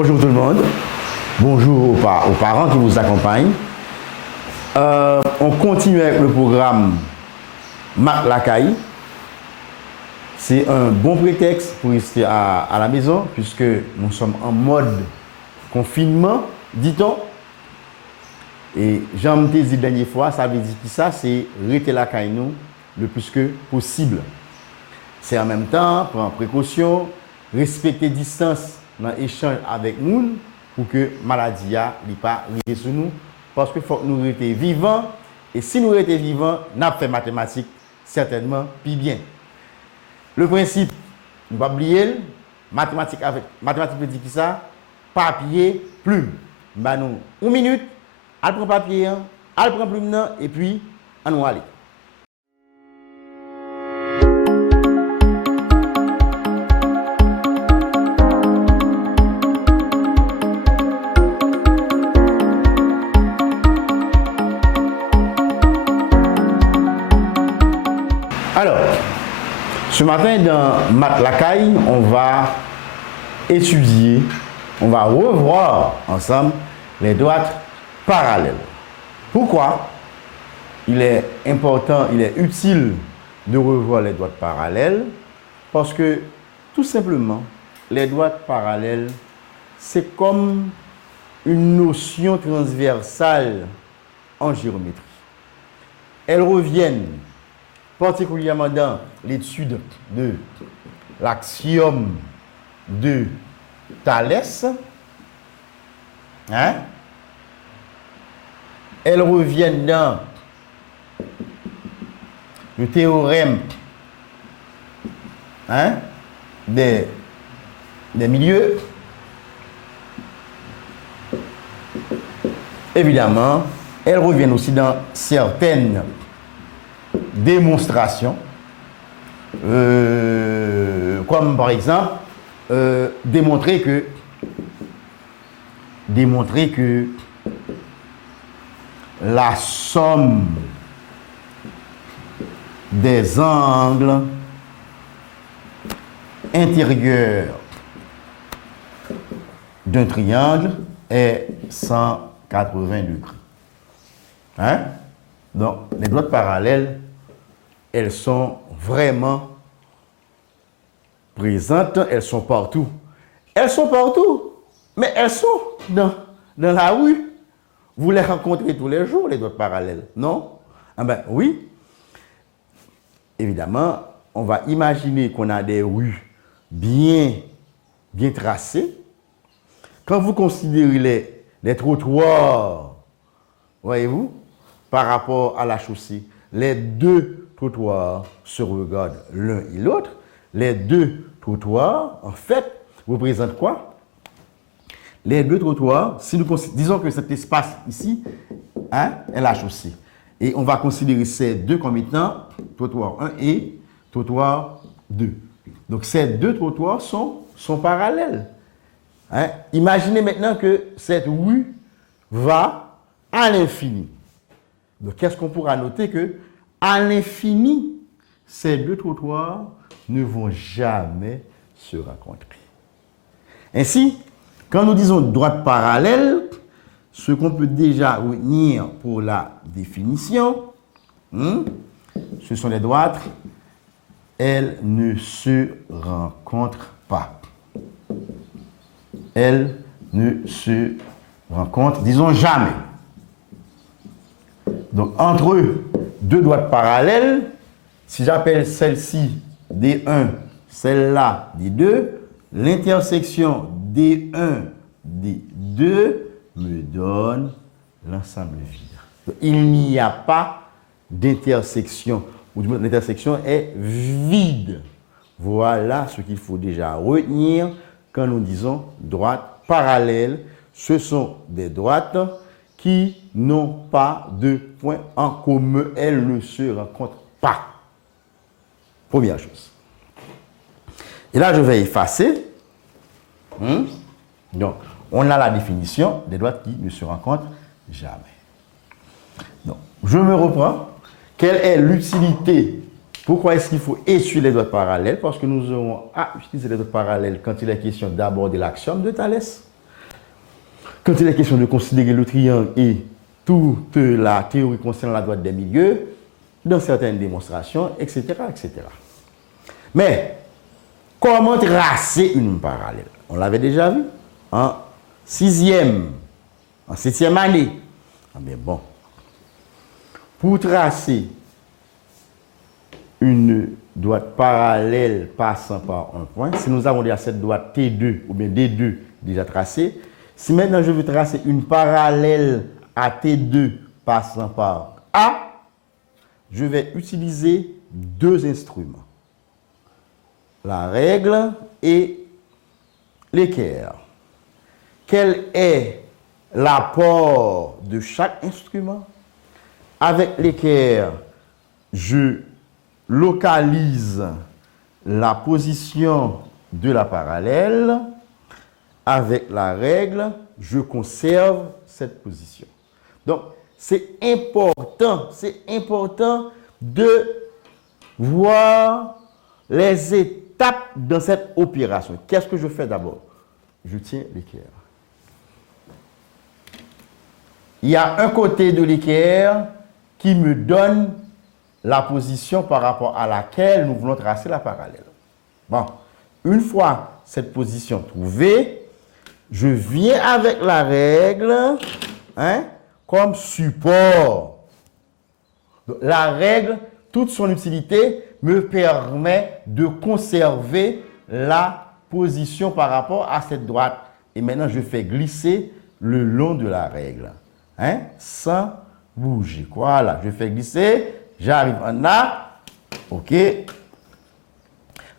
Bonjour tout le monde. Bonjour aux parents qui vous accompagnent. On continue avec le programme Math la Caille. C'est un bon prétexte pour rester à la maison puisque nous sommes en mode confinement, dit-on. Et j'en ai dit la dernière fois, ça veut dire que ça, c'est rester la caille nous le plus que possible. C'est en même temps prendre précaution, respecter distance dans l'échange avec nous pour que la maladie n'est pas arrivée sur nous. Parce qu'il faut que nous restions vivants. Et si nous restions vivants, nous avons fait mathématiques certainement plus bien. Le principe, ne pas oublier, mathématiques veut dire qui ça? Papier, plume. Bah nous, 1 minute, elle prend papier, elle prend plume, et puis, on nous aller. Alors, ce matin, dans Math la Caille, on va étudier, on va revoir ensemble les droites parallèles. Pourquoi il est important, il est utile de revoir les droites parallèles? Parce que, tout simplement, les droites parallèles, c'est comme une notion transversale en géométrie. Elles reviennent particulièrement dans l'étude de l'axiome de Thalès. Elles reviennent dans le théorème des milieux. Évidemment, elles reviennent aussi dans certaines démonstrations, comme par exemple démontrer que la somme des angles intérieurs d'un triangle est 180 degrés. Donc, les droites parallèles, elles sont vraiment présentes, elles sont partout. Elles sont partout, mais elles sont dans la rue. Vous les rencontrez tous les jours, les droites parallèles, non? Ah ben oui. Évidemment, on va imaginer qu'on a des rues bien tracées. Quand vous considérez les trottoirs, voyez-vous, par rapport à la chaussée, les deux trottoirs se regardent l'un et l'autre. Les deux trottoirs, en fait, représentent quoi? Les deux trottoirs, si nous disons que cet espace ici est la chaussée. Et on va considérer ces deux comme étant trottoir 1 et trottoir 2. Donc ces deux trottoirs sont parallèles. Imaginez maintenant que cette rue va à l'infini. Donc, qu'est-ce qu'on pourra noter? Que à l'infini, ces deux trottoirs ne vont jamais se rencontrer. Ainsi, quand nous disons droite parallèle, ce qu'on peut déjà retenir pour la définition, ce sont les droites, elles ne se rencontrent pas. Elles ne se rencontrent, disons jamais. Donc, entre deux droites parallèles, si j'appelle celle-ci D1, celle-là D2, l'intersection D1, D2 me donne l'ensemble vide. Donc, il n'y a pas d'intersection, ou du moins l'intersection est vide. Voilà ce qu'il faut déjà retenir quand nous disons droite parallèle. Ce sont des droites qui n'ont pas de point en commun, elles ne se rencontrent pas. Première chose. Et là, je vais effacer. Donc, on a la définition des droites qui ne se rencontrent jamais. Donc, je me reprends. Quelle est l'utilité? Pourquoi est-ce qu'il faut essuyer les droites parallèles? Parce que nous aurons à utiliser les droites parallèles quand il est question d'aborder l'axiome de Thalès. Quand il est question de considérer le triangle et toute la théorie concernant la droite des milieux, dans certaines démonstrations, etc., etc. Mais, comment tracer une parallèle? On l'avait déjà vu en 6e, en 7e année. Ah mais bon, pour tracer une droite parallèle passant par un point, si nous avons déjà cette droite T2 ou bien D2 déjà tracée, si maintenant je veux tracer une parallèle à T2 passant par A, je vais utiliser deux instruments, la règle et l'équerre. Quel est l'apport de chaque instrument? Avec l'équerre, je localise la position de la parallèle. Avec la règle, je conserve cette position. Donc, c'est important de voir les étapes dans cette opération. Qu'est-ce que je fais d'abord? Je tiens l'équerre. Il y a un côté de l'équerre qui me donne la position par rapport à laquelle nous voulons tracer la parallèle. Bon, une fois cette position trouvée, je viens avec la règle comme support. Donc, la règle, toute son utilité, me permet de conserver la position par rapport à cette droite. Et maintenant, je fais glisser le long de la règle, sans bouger. Voilà, je fais glisser, j'arrive en A. OK.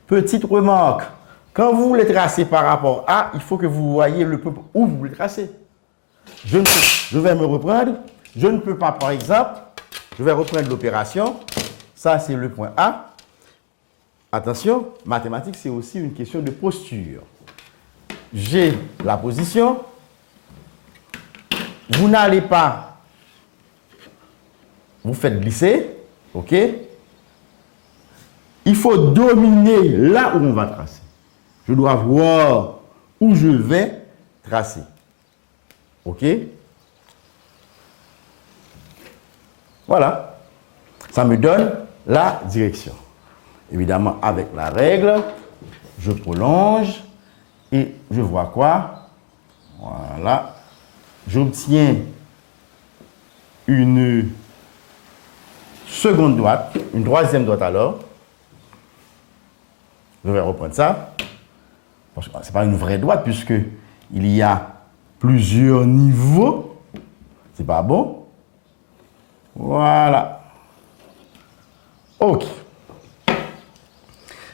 Petite remarque. Quand vous voulez tracer par rapport à, il faut que vous voyez le point où vous voulez tracer. Je vais me reprendre. Je ne peux pas, par exemple, je vais reprendre l'opération. Ça, c'est le point A. Attention, mathématiques, c'est aussi une question de posture. J'ai la position. Vous n'allez pas, vous faites glisser, OK? Il faut dominer là où on va tracer. Je dois voir où je vais tracer. OK? Voilà. Ça me donne la direction. Évidemment, avec la règle, je prolonge et je vois quoi? Voilà. J'obtiens une seconde droite, une troisième droite alors. Je vais reprendre ça. Parce que ce n'est pas une vraie droite puisque il y a plusieurs niveaux. C'est pas bon. Voilà. OK.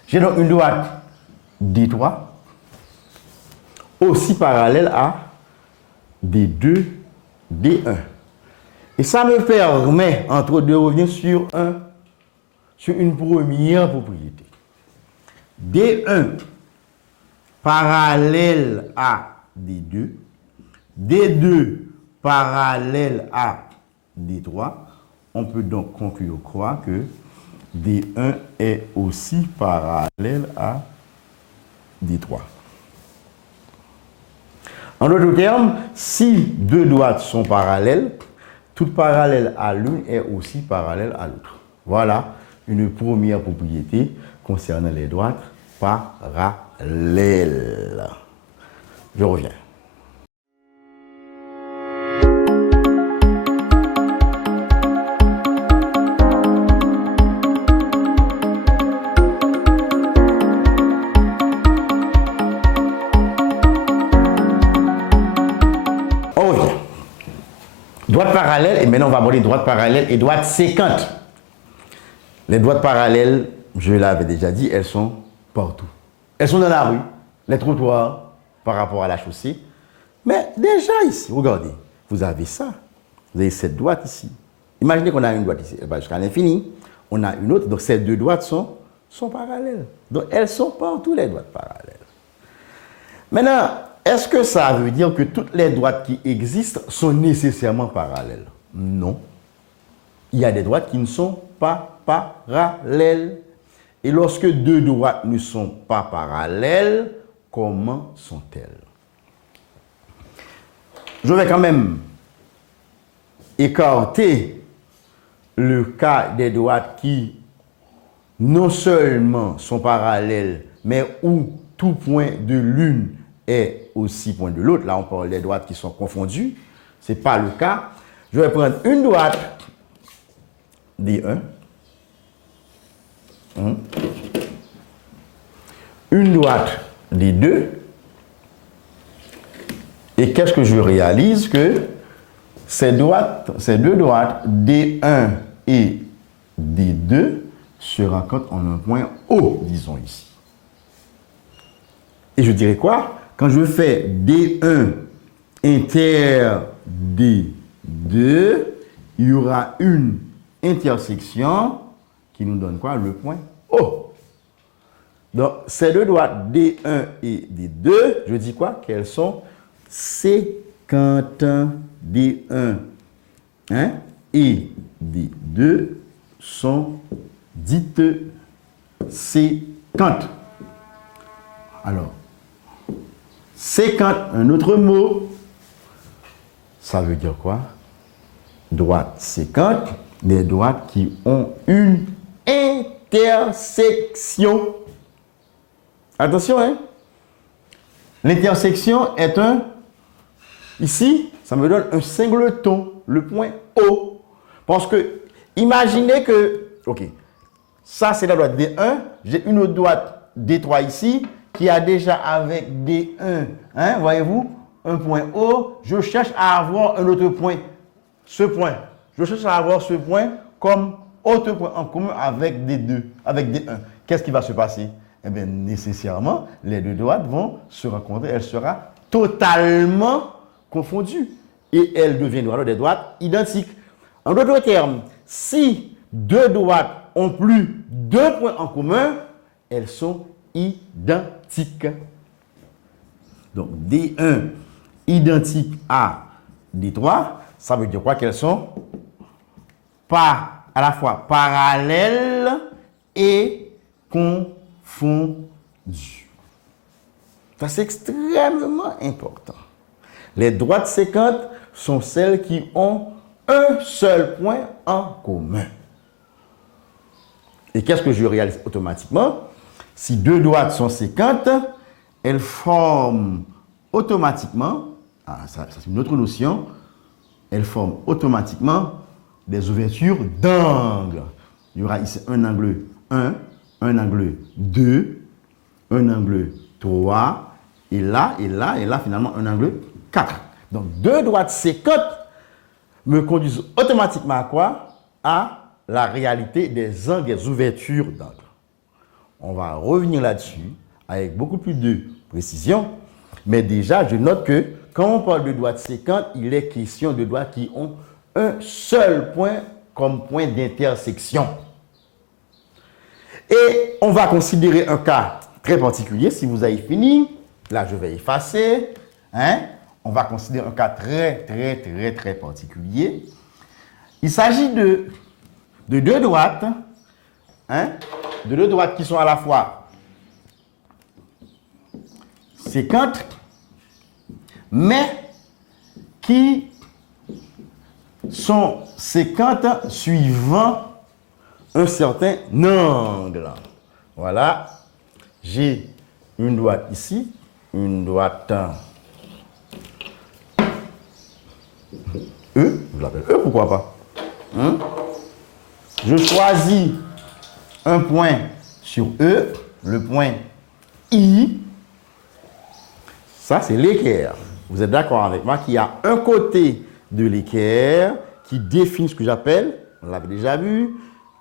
J'ai donc une droite D3 aussi parallèle à D2, D1. Et ça me permet, entre deux, de revenir sur une première propriété. D1 parallèle à D2, D2 parallèle à D3. On peut donc conclure quoi que D1 est aussi parallèle à D3. En d'autres termes, si deux droites sont parallèles, toute parallèle à l'une est aussi parallèle à l'autre. Voilà une première propriété concernant les droites parallèles. Je reviens. Droite parallèle, et maintenant on va aborder droite parallèle et droite séquente. Les droites parallèles, je l'avais déjà dit, elles sont partout. Elles sont dans la rue, les trottoirs, par rapport à la chaussée. Mais déjà ici, regardez, vous avez ça. Vous avez cette droite ici. Imaginez qu'on a une droite ici, elle va jusqu'à l'infini. On a une autre, donc ces deux droites sont parallèles. Donc elles sont partout, les droites parallèles. Maintenant, est-ce que ça veut dire que toutes les droites qui existent sont nécessairement parallèles? Non. Il y a des droites qui ne sont pas parallèles. Et lorsque deux droites ne sont pas parallèles, comment sont-elles? je vais quand même écarter le cas des droites qui non seulement sont parallèles, mais où tout point de l'une est aussi point de l'autre. Là, on parle des droites qui sont confondues. Ce n'est pas le cas. Je vais prendre une droite D1, une droite D2, et qu'est-ce que je réalise? Que ces deux droites D1 et D2 se rencontrent en un point O, disons ici. Et je dirais quoi? Quand je fais D1 inter D2, il y aura une intersection qui nous donne quoi? Le point O. Donc, ces deux droites D1 et D2, je dis quoi? Qu'elles sont séquentes. D1 et D2 sont dites séquentes. Alors, séquente, un autre mot, ça veut dire quoi? Droite séquente, des droites qui ont une intersection. Attention, hein? L'intersection est ici, ça me donne un singleton, le point O. Parce que, imaginez que, ok, ça c'est la droite D1, j'ai une autre droite D3 ici, qui a déjà avec D1, voyez-vous, un point O, je cherche à avoir un autre point, ce point. Je cherche à avoir ce point comme autre point en commun avec D2, avec D1. Qu'est-ce qui va se passer? Eh bien, nécessairement, les deux droites vont se rencontrer, elle sera totalement confondue. Et elles deviendront alors des droites identiques. En d'autres termes, si deux droites ont plus deux points en commun, elles sont identiques. Donc, D1 identique à D3, ça veut dire quoi? Qu'elles sont pas à la fois parallèles et confondues. Ça, c'est extrêmement important. Les droites séquentes sont celles qui ont un seul point en commun. Et qu'est-ce que je réalise automatiquement? Si deux droites sont séquentes, elles forment automatiquement, ça c'est une autre notion, elles forment automatiquement des ouvertures d'angle. Il y aura ici un angle 1, un angle 2, un angle 3, et là, finalement, un angle 4. Donc, deux droites séquentes me conduisent automatiquement à quoi? À la réalité des angles, des ouvertures d'angle. On va revenir là-dessus avec beaucoup plus de précision, mais déjà, je note que quand on parle de droites séquentes, il est question de droites qui ont un seul point comme point d'intersection. Et on va considérer un cas très particulier. Si vous avez fini, là je vais effacer. On va considérer un cas très particulier. Il s'agit de deux droites, de deux droites qui sont à la fois séquentes, mais qui sont séquentes suivant un certain angle. Voilà, j'ai une droite ici, une droite E, je l'appelle E, pourquoi pas? Je choisis un point sur E, le point I. Ça, c'est l'équerre. Vous êtes d'accord avec moi qu'il y a un côté de l'équerre qui définit ce que j'appelle, on l'avait déjà vu,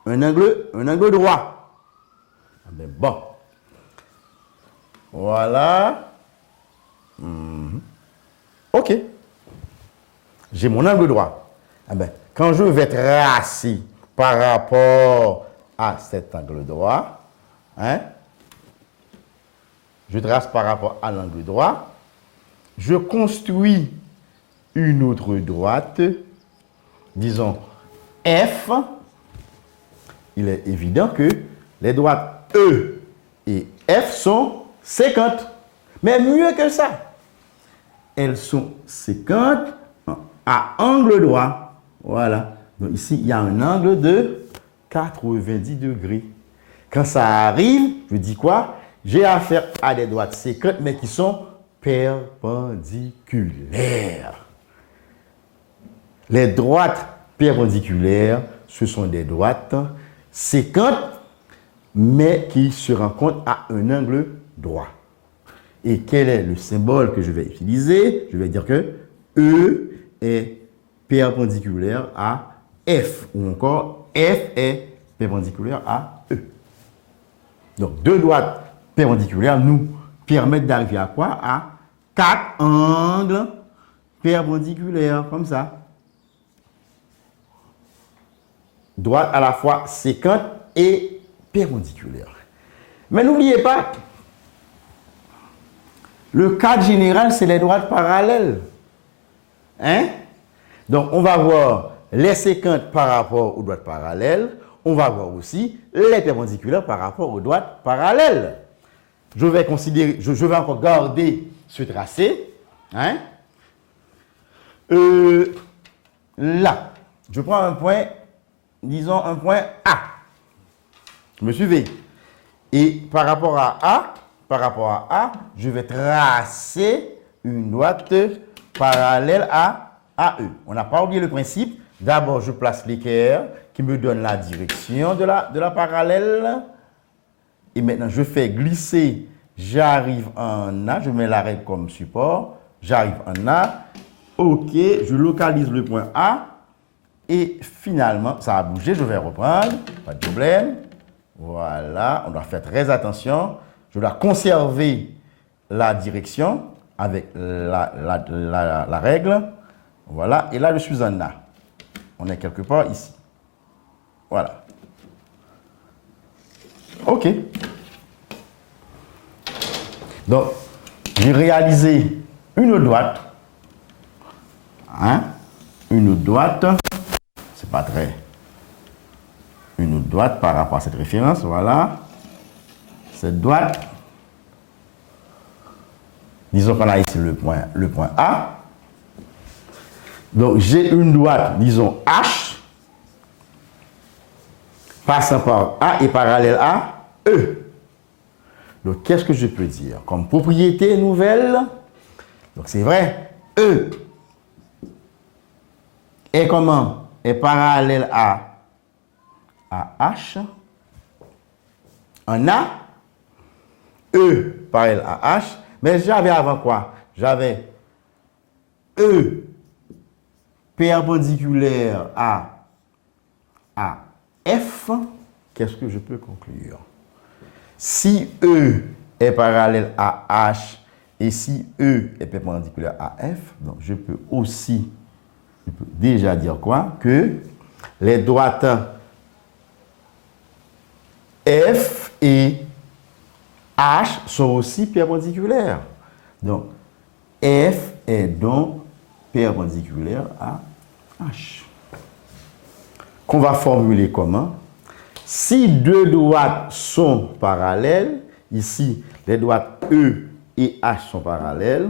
un angle droit. Mais bon. Voilà. OK. J'ai mon angle droit. Quand je vais tracer par rapport à cet angle droit, je trace par rapport à l'angle droit, je construis une autre droite, disons F. Il est évident que les droites E et F sont séquentes. Mais mieux que ça, elles sont séquentes à angle droit. Voilà. Donc ici, il y a un angle de 90 degrés. Quand ça arrive, je dis quoi? J'ai affaire à des droites séquentes, mais qui sont perpendiculaires. Les droites perpendiculaires, ce sont des droites séquentes, mais qui se rencontrent à un angle droit. Et quel est le symbole que je vais utiliser? Je vais dire que E est perpendiculaire à F, ou encore F est perpendiculaire à E. Donc, deux droites perpendiculaires nous permettent d'arriver à quoi? À 4 angles perpendiculaires, comme ça. Droite à la fois séquente et perpendiculaire. Mais n'oubliez pas, le cadre général, c'est les droites parallèles. Hein? Donc, on va voir les séquentes par rapport aux droites parallèles. On va voir aussi les perpendiculaires par rapport aux droites parallèles. Je vais considérer, je vais encore garder ce tracé. Hein? Là, je prends un point, disons un point A. Vous me suivez? Et par rapport à A, je vais tracer une droite parallèle à AE. On n'a pas oublié le principe. D'abord, je place l'équerre qui me donne la direction de la parallèle. Et maintenant, je fais glisser, j'arrive en A, je mets la règle comme support, j'arrive en A. OK, je localise le point A. Et finalement, ça a bougé, je vais reprendre, pas de problème. Voilà, on doit faire très attention. Je dois conserver la direction avec la règle. Voilà, et là, je suis en A. On est quelque part ici. Voilà. OK. Donc, j'ai réalisé une droite. Hein? Une droite. C'est pas très. Une droite par rapport à cette référence. Voilà. Cette droite. Disons qu'on a ici le point A. Donc, j'ai une droite, disons H, passant par A et parallèle à E. Donc, qu'est-ce que je peux dire comme propriété nouvelle? Donc, c'est vrai, E est comment? Est parallèle à H. En A, E parallèle à H. Mais j'avais avant quoi? J'avais E perpendiculaire à F. Qu'est-ce que je peux conclure? Si E est parallèle à H et si E est perpendiculaire à F, donc je peux déjà dire quoi? Que les droites F et H sont aussi perpendiculaires. Donc, F est donc perpendiculaire à H. Qu'on va formuler comment? Si deux droites sont parallèles, ici, les droites E et H sont parallèles,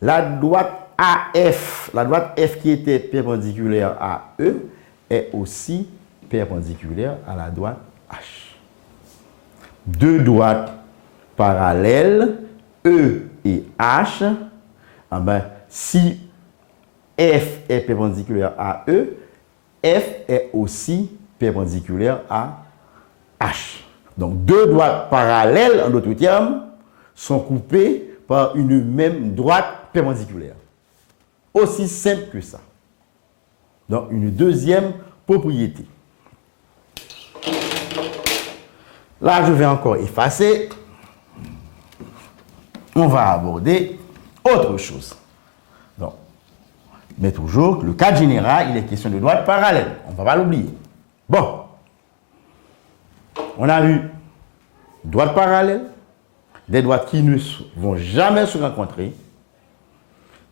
la droite AF, la droite F qui était perpendiculaire à E, est aussi perpendiculaire à la droite H. Deux droites parallèles, E et H, ah ben, si F est perpendiculaire à E, F est aussi perpendiculaire à H. Donc, deux droites parallèles, en d'autres termes, sont coupées par une même droite perpendiculaire. Aussi simple que ça. Donc, une deuxième propriété. Là, je vais encore effacer. On va aborder autre chose. Donc, mais toujours, le cadre général, il est question de droite parallèle. On ne va pas l'oublier. Bon. On a vu droite parallèle, des droites qui ne vont jamais se rencontrer,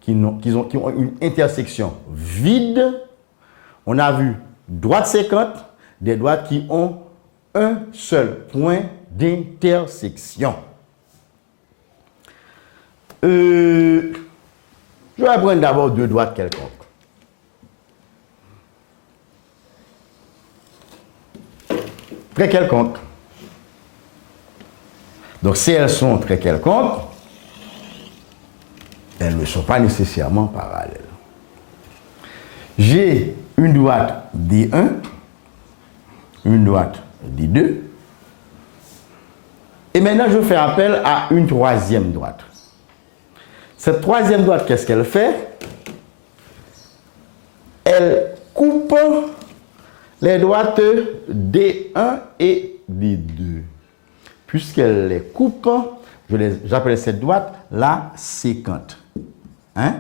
qui ont une intersection vide. On a vu droite séquente, des droites qui ont un seul point d'intersection. vais prendre d'abord deux droites quelconques. Très quelconques. Donc, si elles sont très quelconques, elles ne sont pas nécessairement parallèles. J'ai une droite D1, une droite D2, et maintenant je fais appel à une troisième droite. Cette troisième droite, qu'est-ce qu'elle fait? Elle coupe les droites D1 et D2. Puisqu'elle les coupe, j'appelle cette droite la séquente. Hein?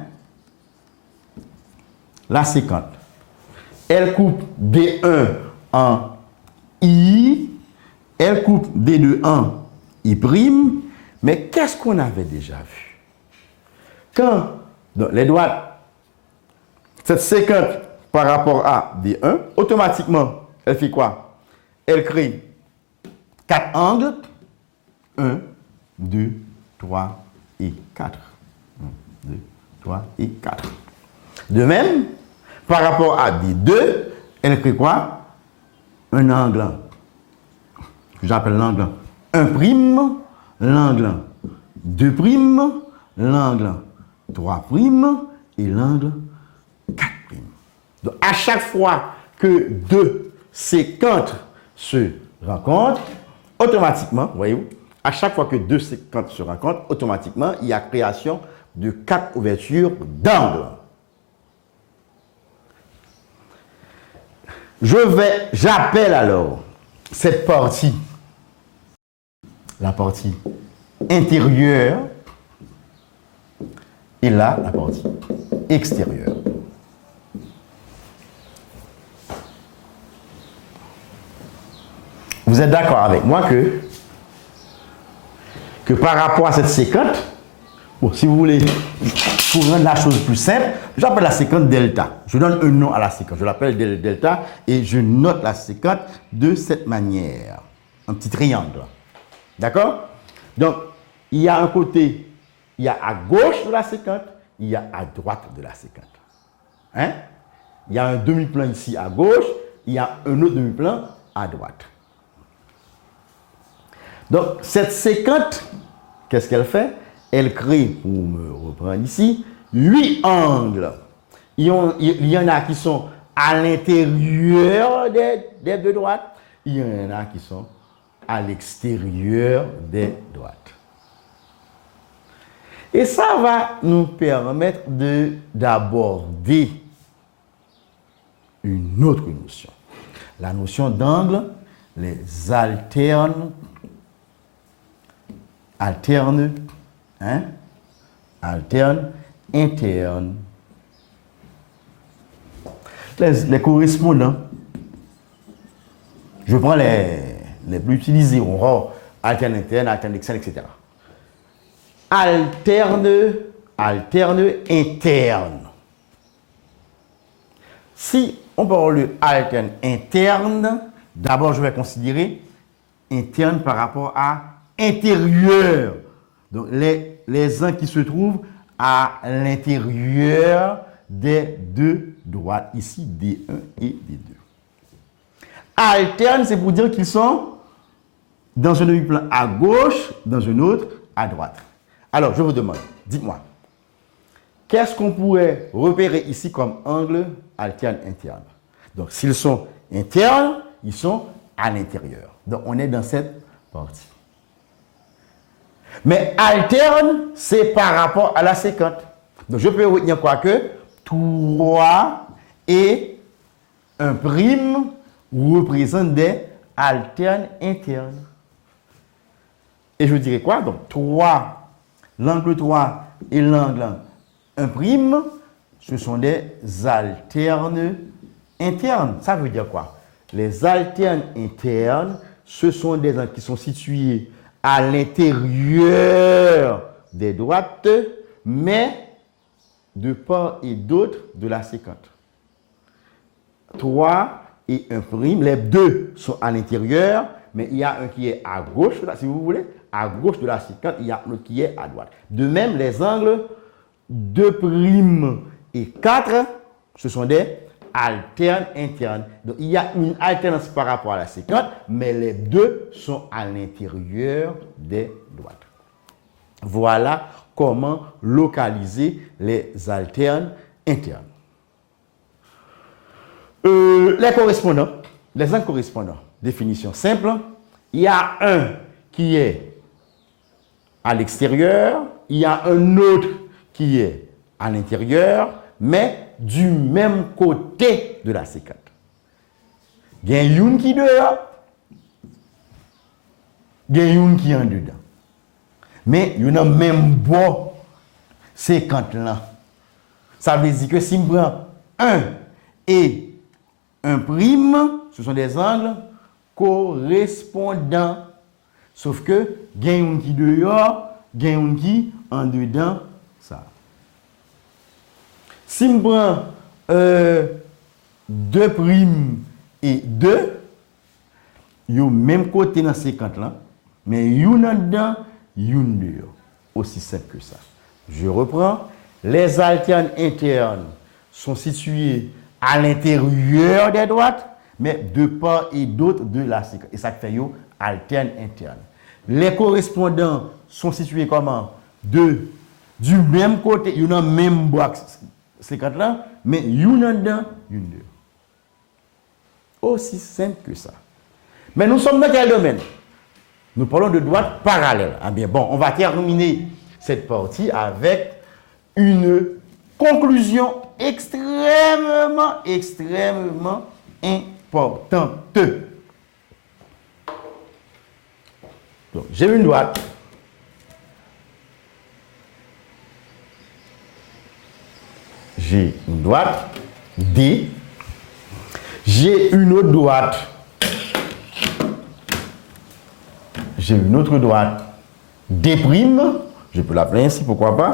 La séquente. Elle coupe D1 en I, elle coupe D2 en I', mais qu'est-ce qu'on avait déjà vu? Quand donc, les droites, cette séquente par rapport à D1, automatiquement, elle fait quoi? Elle crée 4 angles. 1, 2, 3 et 4. 1, 2, 3 et 4. De même, par rapport à D2, elle crée quoi? Un angle. J'appelle l'angle 1', l'angle 2', l'angle 3' et l'angle 4'. Donc, à chaque fois que deux séquentes se rencontrent, automatiquement, voyez-vous, à chaque fois que deux séquentes se rencontrent, automatiquement, il y a création de 4 ouvertures d'angle. J'appelle alors cette partie, la partie intérieure, et là, la partie extérieure. Vous êtes d'accord avec moi que par rapport à cette séquente, bon, si vous voulez, pour rendre la chose plus simple, j'appelle la séquence delta. Je donne un nom à la séquence, je l'appelle delta et je note la séquence de cette manière. Un petit triangle. D'accord? Donc, il y a un côté, il y a à gauche de la séquence, il y a à droite de la séquence. Hein? Il y a un demi-plan ici à gauche, il y a un autre demi-plan à droite. Donc, cette séquence, qu'est-ce qu'elle fait? Elle crée, pour me reprendre ici, 8 angles. Il y en a qui sont à l'intérieur des deux droites, il y en a qui sont à l'extérieur des droites. Et ça va nous permettre d'aborder une autre notion. La notion d'angle, les alternes, hein? Alternes, internes. Les correspondants. Je prends les plus utilisés. On voit alterne interne, alterne externe, etc. Alterne, interne. Si on parle de alterne interne, d'abord je vais considérer interne par rapport à intérieur. Donc les uns qui se trouvent à l'intérieur des deux droites, ici D1 et D2. Alterne, c'est pour dire qu'ils sont dans un demi-plan à gauche, dans un autre à droite. Alors, je vous demande, dites-moi, qu'est-ce qu'on pourrait repérer ici comme angle alterne interne? Donc, s'ils sont internes, ils sont à l'intérieur. Donc, on est dans cette partie. Mais alterne, c'est par rapport à la séquente. Donc, je peux retenir quoi que 3 et 1' représentent des alternes internes. Et je dirais quoi? Donc, 3, l'angle 3 et l'angle 1', ce sont des alternes internes. Ça veut dire quoi? Les alternes internes, ce sont des angles qui sont situés à l'intérieur des droites, mais de part et d'autre de la séquente. 3 et 1', les deux sont à l'intérieur, mais il y a un qui est à gauche, si vous voulez, à gauche de la séquente, il y a l'autre qui est à droite. De même, les angles 2' et 4, ce sont des alternes internes. Donc, il y a une alternance par rapport à la séquente, mais les deux sont à l'intérieur des droites. Voilà comment localiser les alternes internes. Les correspondants, les angles correspondants, définition simple, il y a un qui est à l'extérieur, il y a un autre qui est à l'intérieur, mais du même côté de la séquente. Il y a une qui est dehors, il y a une qui est en dedans. Mais il y a même bon séquente là. Ça veut dire que si je prends 1 et 1', ce sont des angles correspondants. Sauf que, il y a une qui dehors, il y a une qui en dedans, ça. Si je prends 2' et 2, il y a le même côté dans ces séquence là, mais une en dedans, une dehors. Aussi simple que ça. Je reprends. Les alternes internes sont situées à l'intérieur des droites, mais de part et d'autre de la séquence. Et ça fait yo alterne interne. Les correspondants sont situés comment? Du même côté, il y a même box séquence là, mais une en dedans, une dehors. Aussi simple que ça. Mais nous sommes dans quel domaine? Nous parlons de droite parallèle. Ah bien, bon, on va terminer cette partie avec une conclusion extrêmement importante. Donc, j'ai une droite. J'ai une droite D. J'ai une autre droite. J'ai une autre droite D'. Je peux l'appeler ainsi, pourquoi pas?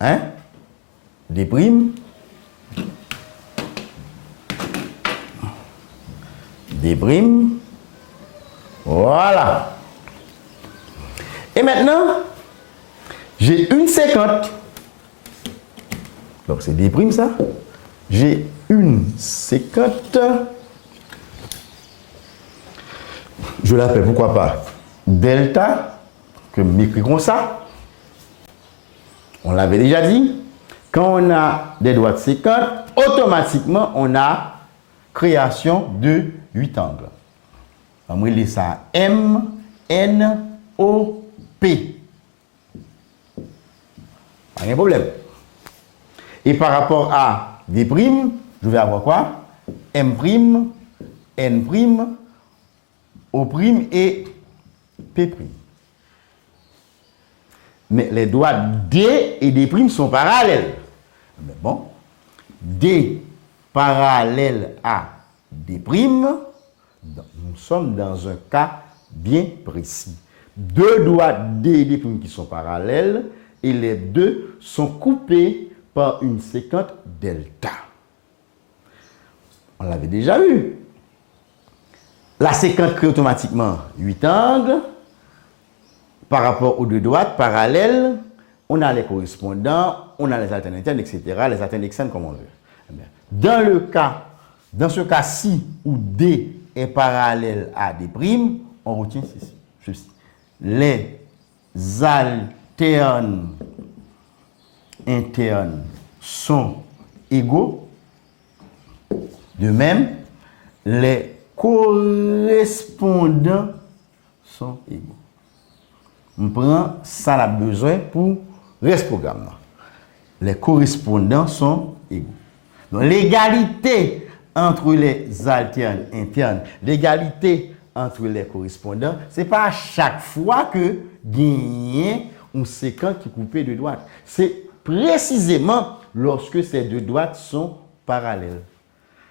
Hein? D'. D'. Voilà. Et maintenant, j'ai une séquente. Donc c'est D' ça. J'ai une séquente. Je l'appelle, pourquoi pas, delta, que je m'écris comme ça. On l'avait déjà dit. Quand on a des droites séquentes, automatiquement, on a création de 8 angles. On va lire ça M, N, O, P. Pas de problème. Et par rapport à D', je vais avoir quoi? M', N', O' et P'. Mais les droites D et D' sont parallèles. Mais bon, D parallèle à D', nous sommes dans un cas bien précis. Deux droites D et D' qui sont parallèles et les deux sont coupés par une séquente delta. On l'avait déjà vu. La séquence crée automatiquement 8 angles. Par rapport aux deux droites parallèles, on a les correspondants, on a les alternes internes, etc., les alternes externes comme on veut. Dans ce cas-ci où D est parallèle à D', on retient ceci. Les alternes internes sont égaux. De même, les correspondants sont égaux. On prend ça la besoin pour reste programme. Les correspondants sont égaux. Donc l'égalité entre les alternes internes, l'égalité entre les correspondants, c'est pas à chaque fois que gagner une séquence qui est coupée de droite. C'est précisément lorsque ces deux droites sont parallèles.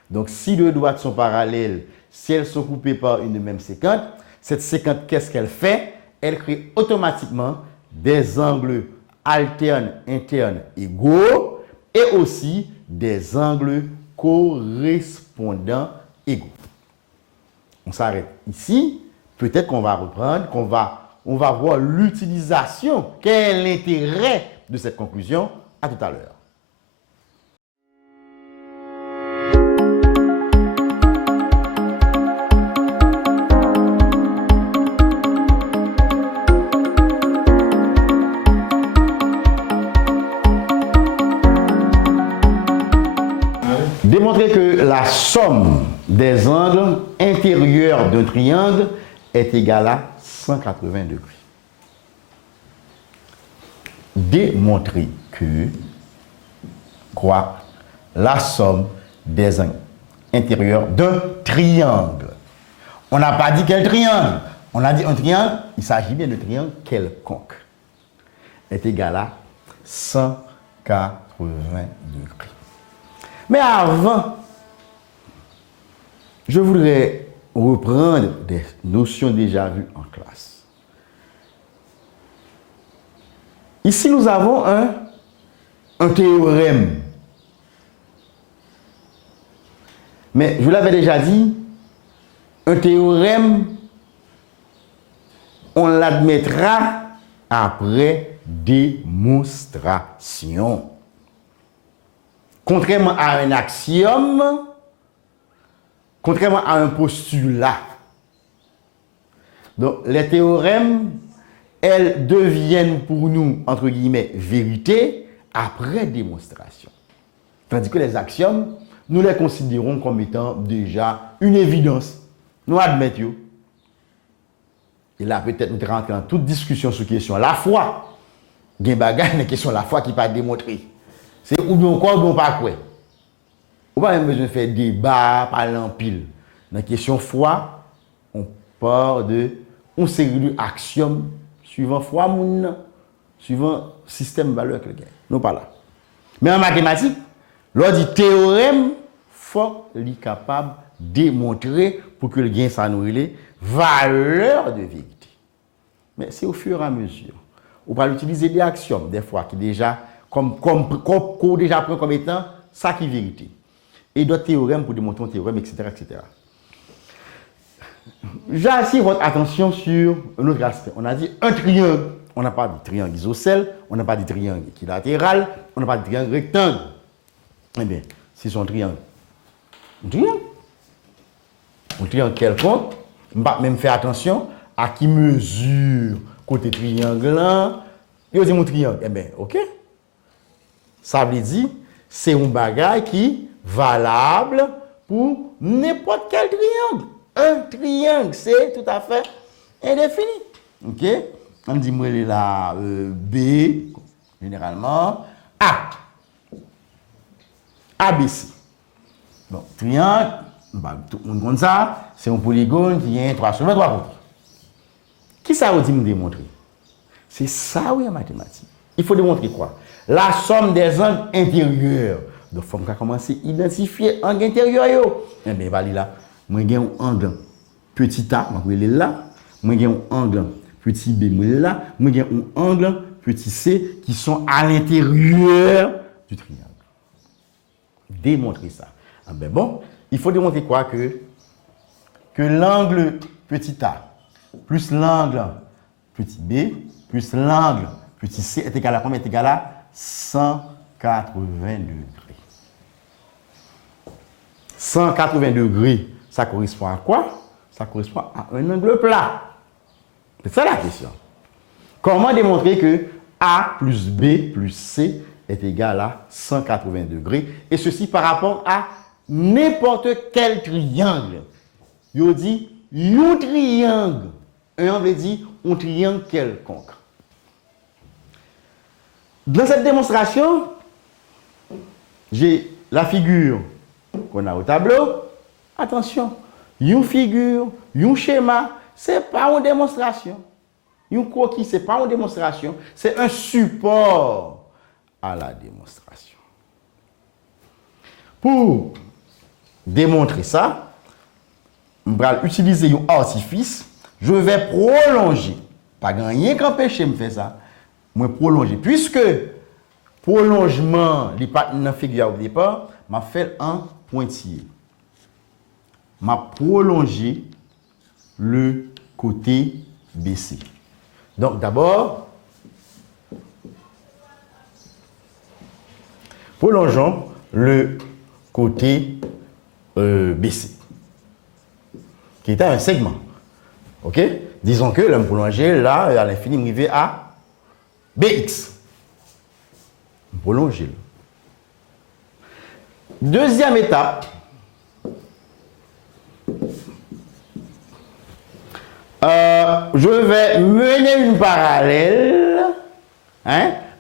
Donc si deux droites sont parallèles, si elles sont coupées par une même séquence, cette séquence, qu'est-ce qu'elle fait? Elle crée automatiquement des angles alternes internes égaux et aussi des angles correspondants égaux. On s'arrête ici. Peut-être qu'on va reprendre, on va voir l'utilisation. Quel est l'intérêt de cette conclusion. À tout à l'heure. Démontrer que la somme des angles intérieurs d'un triangle est égale à 180 degrés. Démontrer que quoi? La somme des angles intérieurs d'un triangle. On n'a pas dit quel triangle. On a dit un triangle, il s'agit bien de triangle quelconque. Est égal à 180 degrés. Mais avant, je voudrais reprendre des notions déjà vues en classe. Ici, nous avons un théorème. Mais je l'avais déjà dit, un théorème, on l'admettra après démonstration. Contrairement à un axiome, contrairement à un postulat. Donc, les théorèmes, elles deviennent pour nous, entre guillemets, vérité après démonstration. Tandis que les axiomes, nous les considérons comme étant déjà une évidence. Nous admettons. Et là, peut-être nous rentrons dans toute discussion sur la question la foi. Il y a une question la foi qui n'est pas démontrée. C'est ou bien quoi ou bien pas quoi. On n'a pas même besoin de faire débat, parler en pile. Dans la question foi, on part de une série d'actions suivant foi, suivant système de valeur que le gain. Nous pas là. Mais en mathématiques, lors du théorème, il faut être capable de démontrer pour que le gain ça nous relève valeur de vérité. Mais c'est au fur et à mesure. On va utiliser des axiomes, des fois, qui déjà qu'on déjà prend comme étant ça qui est vérité. Et d'autres théorèmes pour démontrer un théorème, etc., etc. J'attire votre attention sur un autre aspect. On a dit un triangle. On n'a pas dit triangle isocèle, on n'a pas dit triangle équilatéral, on n'a pas dit triangle rectangle. Eh bien, c'est son triangle. Un triangle. Un triangle quelconque. On ne va même faire attention à qui mesure côté triangle là. Il dit mon triangle. Eh bien, ok. Ça veut dire, c'est un bagage qui est valable pour n'importe quel triangle. Un triangle, c'est tout à fait indéfini. Ok? On dit, moi, il est là, B, généralement, A. ABC. Bon, triangle, tout le monde connaît ça, c'est un polygone qui a 3 sur 23 côtés. Qui ça veut dire me démontrer? C'est ça, oui, en mathématiques. Il faut démontrer quoi? La somme des angles intérieurs. Donc, il faut commencer à identifier l'angle intérieur. Eh bien, il là. Moi, j'ai un angle petit a, je vais là. Moi, j'ai un angle petit b, je vais là. Moi, j'ai un angle petit c qui sont à l'intérieur du triangle. Démontrer ça. Ah ben bon, il faut démontrer quoi? Que l'angle petit a plus l'angle petit b plus l'angle petit c est égal à combien? Est égal à 180 degrés. 180 degrés, ça correspond à quoi? Ça correspond à un angle plat. C'est ça la question. Comment démontrer que A plus B plus C est égal à 180 degrés? Et ceci par rapport à n'importe quel triangle. Il dit un triangle. Un angle dit un triangle quelconque. Dans cette démonstration, j'ai la figure qu'on a au tableau. Attention, une figure, un schéma, ce n'est pas une démonstration. Un croquis, ce n'est pas une démonstration. C'est un support à la démonstration. Pour démontrer ça, je vais utiliser un artifice. Je vais prolonger. Pas gagner qu'empêcher de faire ça. Je vais prolonger. Puisque prolongement, n'est pas une figure au départ, je vais faire un pointillé. Je vais prolonger le côté BC. Donc d'abord, Prolongeons le côté BC, qui est un segment. OK? Disons que l'homme prolongé, là, à l'infini, arrivé à BX. Prolonger. Deuxième étape. Je vais mener une parallèle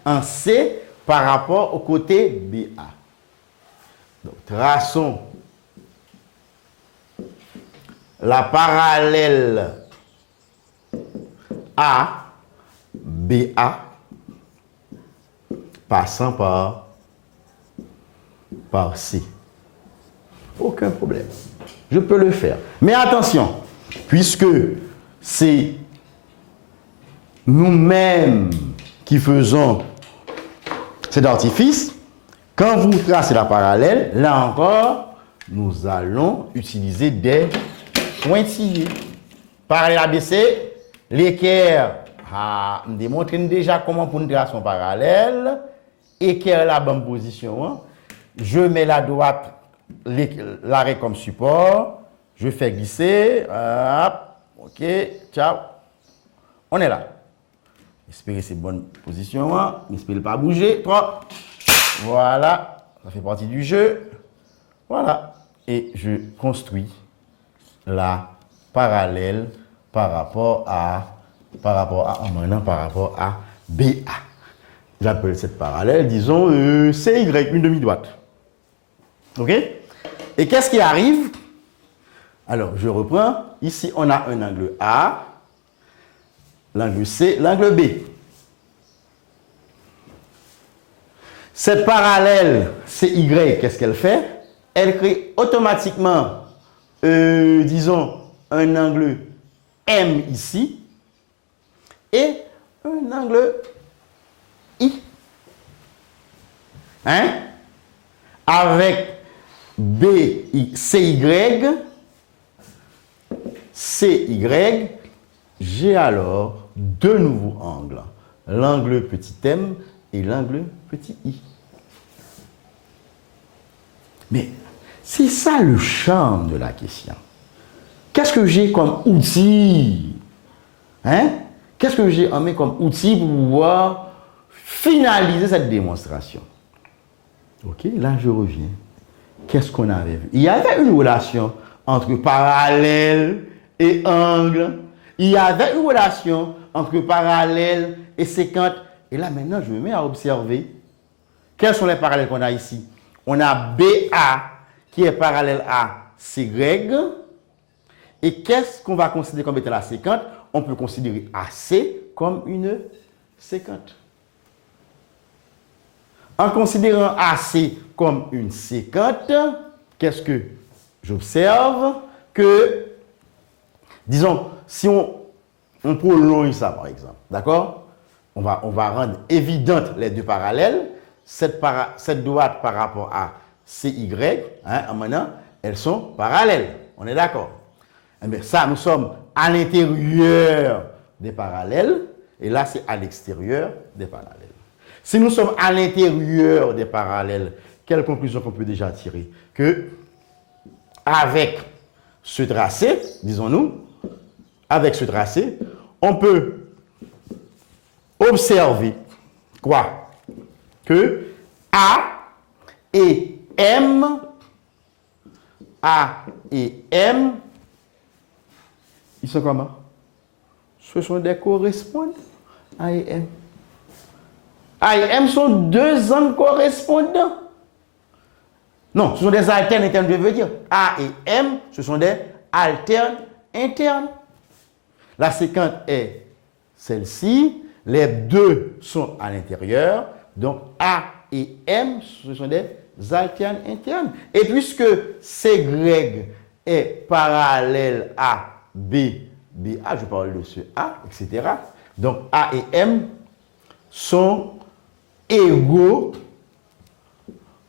en C par rapport au côté BA. Donc, traçons la parallèle A, BA, passant par C. Aucun problème. Je peux le faire. Mais attention, puisque c'est nous-mêmes qui faisons cet artifice, quand vous tracez la parallèle, là encore, nous allons utiliser des pointillés. Parallèle ABC, l'équerre, nous démontrons déjà comment pour nous tracer un parallèle. Équerre la bonne position. Je mets la droite, l'arrêt comme support. Je fais glisser. OK, ciao. On est là. Espérez ces bonnes positions. N'espérez pas bouger trop. Voilà. Ça fait partie du jeu. Voilà. Et je construis la parallèle par rapport à BA. J'appelle cette parallèle, disons, CY, une demi-droite. OK? Et qu'est-ce qui arrive? Alors, je reprends. Ici, on a un angle A, l'angle C, l'angle B. Cette parallèle CY, qu'est-ce qu'elle fait? Elle crée automatiquement, disons, un angle M ici et un angle I. Avec CY, j'ai alors deux nouveaux angles. L'angle petit m et l'angle petit i. Mais c'est ça le charme de la question. Qu'est-ce que j'ai comme outil? Qu'est-ce que j'ai en main comme outil pour pouvoir finaliser cette démonstration? OK, là je reviens. Qu'est-ce qu'on avait vu? Il y avait une relation entre parallèle et angle. Il y avait une relation entre parallèle et séquente. Et là maintenant, je me mets à observer. Quels sont les parallèles qu'on a ici? On a BA qui est parallèle à CY. Et qu'est-ce qu'on va considérer comme étant la séquente? On peut considérer AC comme une séquente. En considérant AC comme une séquente, qu'est-ce que j'observe? Que, disons, si on prolonge ça par exemple, d'accord? On va rendre évidentes les deux parallèles. Cette droite par rapport à CY, maintenant, elles sont parallèles. On est d'accord? Eh bien, ça, nous sommes à l'intérieur des parallèles, et là, c'est à l'extérieur des parallèles. Si nous sommes à l'intérieur des parallèles, quelle conclusion qu'on peut déjà tirer? Que, avec ce tracé, disons-nous, avec ce tracé, on peut observer quoi? Que A et M, ils sont comment? Ce sont des correspondants, A et M. A et M sont deux angles correspondants. Non, ce sont des alternes internes, je veux dire. A et M, ce sont des alternes internes. La séquente est celle-ci. Les deux sont à l'intérieur. Donc, A et M, ce sont des alternes internes. Et puisque CY est parallèle à BA, je parle de ce A, etc. Donc, A et M sont égaux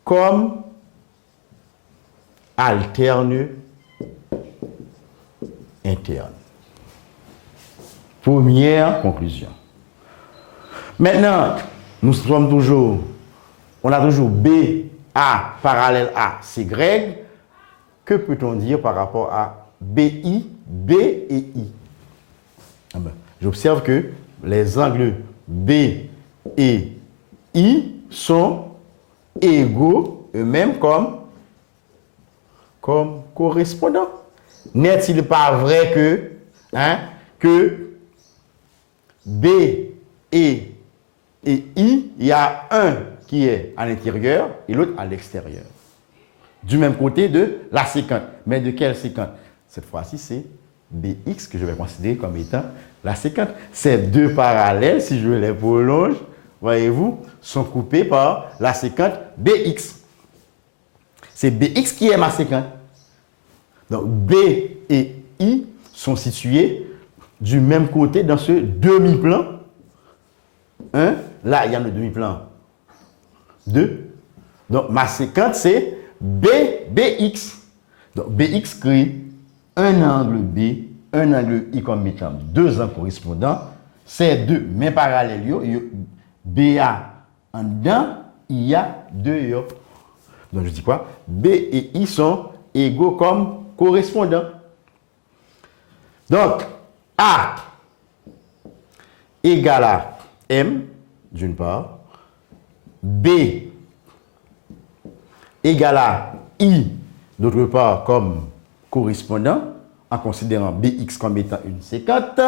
comme alternes internes. Première conclusion. Maintenant, nous sommes toujours On a toujours BA parallèle à CY. Que peut-on dire par rapport à BI, B et I? J'observe que les angles B et I sont égaux eux-mêmes comme correspondants. N'est-il pas vrai que B et I, il y a un qui est à l'intérieur et l'autre à l'extérieur. Du même côté de la séquente. Mais de quelle séquente? Cette fois-ci, c'est BX que je vais considérer comme étant la séquente. Ces deux parallèles, si je les prolonge, voyez-vous, sont coupés par la séquente BX. C'est BX qui est ma séquente. Donc, B et I sont situés du même côté dans ce demi-plan. Là, il y a le demi-plan 2. Donc, ma séquente, c'est BX. Donc, BX crée un angle B, un angle I comme étant deux angles correspondants. Ces deux, mais parallèles, BA en dedans, il y a deux yo. Donc, je dis quoi? B et I sont égaux comme correspondants. Donc, A égale à M, d'une part. B égale à I, d'autre part, comme correspondant, en considérant BX comme étant une séquente.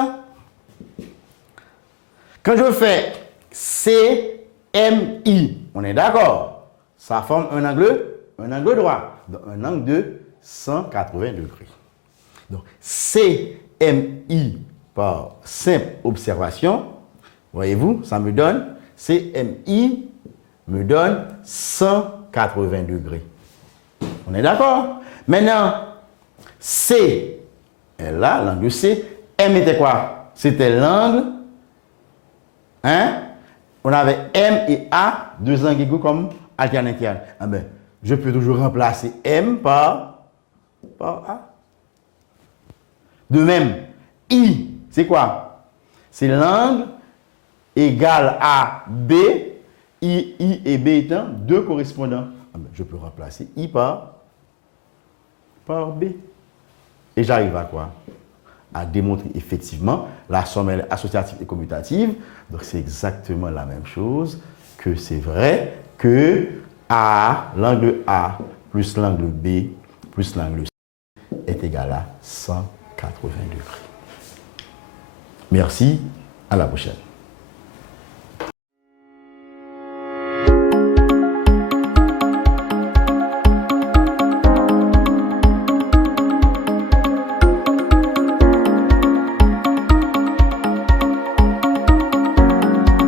Quand je fais CMI, on est d'accord, ça forme un angle droit, donc un angle de 180 degrés. Donc, CMI, par simple observation, voyez-vous, ça me donne, CMI me donne 180 degrés. On est d'accord? Maintenant, C est là, l'angle C. M était quoi? C'était l'angle. On avait M et A, deux angles égaux comme alternatives. Ah ben, je peux toujours remplacer M par A. De même, I, c'est quoi? C'est l'angle égal à B, I et B étant deux correspondants. Ah ben, je peux remplacer I par B. Et j'arrive à quoi? À démontrer effectivement la somme associative et commutative. Donc c'est exactement la même chose, que c'est vrai que l'angle A plus l'angle B plus l'angle C est égal à 180 degrés. Merci, à la prochaine.